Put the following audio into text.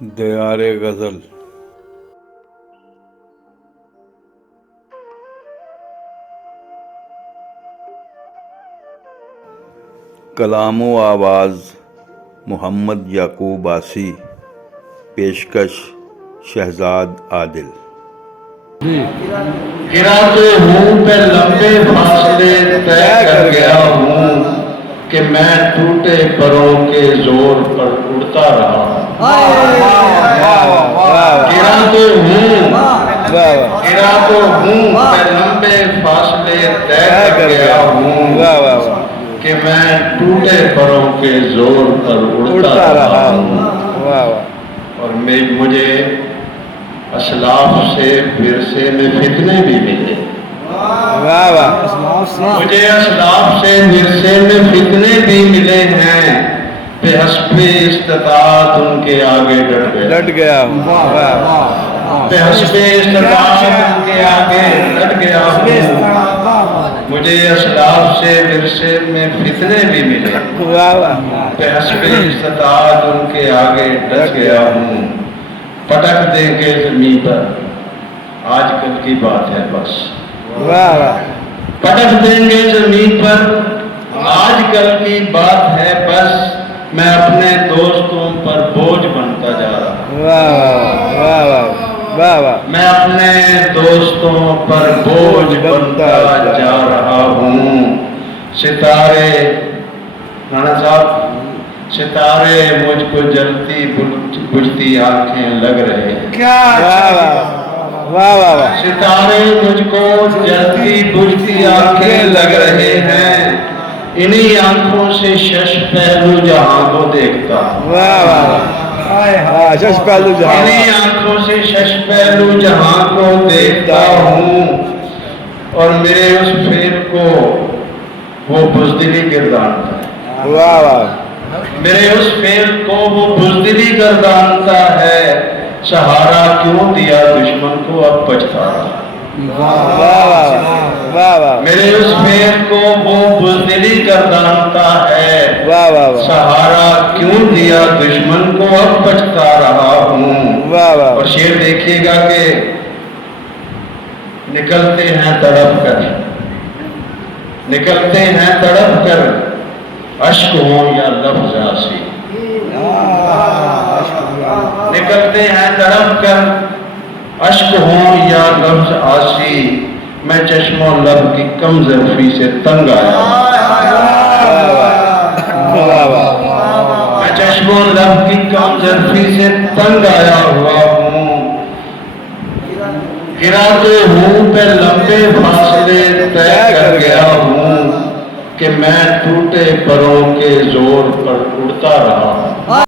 دیار غزل۔ کلام و آواز محمد یعقوب آسی، پیشکش شہزاد عادل۔ گرا تو ہوں پہ لمبے فاصلے طے کر گیا ہوں کہ میں ٹوٹے پروں کے زور پر اڑتا رہا ہوں۔ گرا تو ہوں پہ لمبے فاصلے طے کر گیا ہوں کہ میں ٹوٹے پروں کے زور پر اڑتا رہا ہوں۔ اور مجھے اسلاف سے ورثے میں فتنے بھی ملے، مجھے اسلاف سے ورثے میں فتنے بھی ملے ہیں، بے حسب استطاعت ان کے آگے ڈٹ گیا، بے حسب استطاعت ان کے آگے ڈٹ گیا ہوں۔ مجھے اسلاف سے ورثے میں فتنے بھی ملے، بے حسب استطاعت ان کے آگے ڈٹ گیا ہوں۔ پٹک دیں گے زمین پر، آج کل کی بات ہے بس، پٹک دیں گے زمین پر، آج کل کی بات ہے بس، میں اپنے دوستوں پر بوجھ بنتا جا رہا ہوں، میں اپنے دوستوں پر بوجھ بنتا جا رہا ہوں۔ ستارے رانا صاحب، ستارے مجھ کو جلتی بجھتی آنکھیں لگ رہے ہیں، ستارے مجھ کو جلتی بجھتی آنکھیں لگ رہے ہیں، انہی آنکھوں سے شش پہلو جہاں کو دیکھتا ہوں، انہی آنکھوں سے شش پہلو جہاں کو دیکھتا ہوں، اور میرے اس پھیر کو وہ بزدلی گردانتا ہے، میرے اس فعل کو وہ بزدلی گردانتا ہے، سہارا کیوں دیا دشمن کو اب پچھتاتا، میرے اس فعل کو وہ بزدلی گردانتا ہے، سہارا کیوں دیا دشمن کو اب پچھتا رہا ہوں۔ اور شعر دیکھیے گا کہ نکلتے ہیں تڑپ کر، نکلتے ہیں تڑپ کر، اشک ہوں یا لفظ آسی، نکلتے ہیں تڑپ کر، اشک ہوں یا لفظ آسی، میں چشم و لب کی کم ظرفی سے تنگ آیا، میں چشم و لب کی کم ظرفی سے تنگ آیا ہوا ہوں۔ گرا تو ہوں پہ لمبے فاصلے طے کر گیا ہوں کہ میں ٹوٹے پروں کے زور پر اڑتا رہا ہوں۔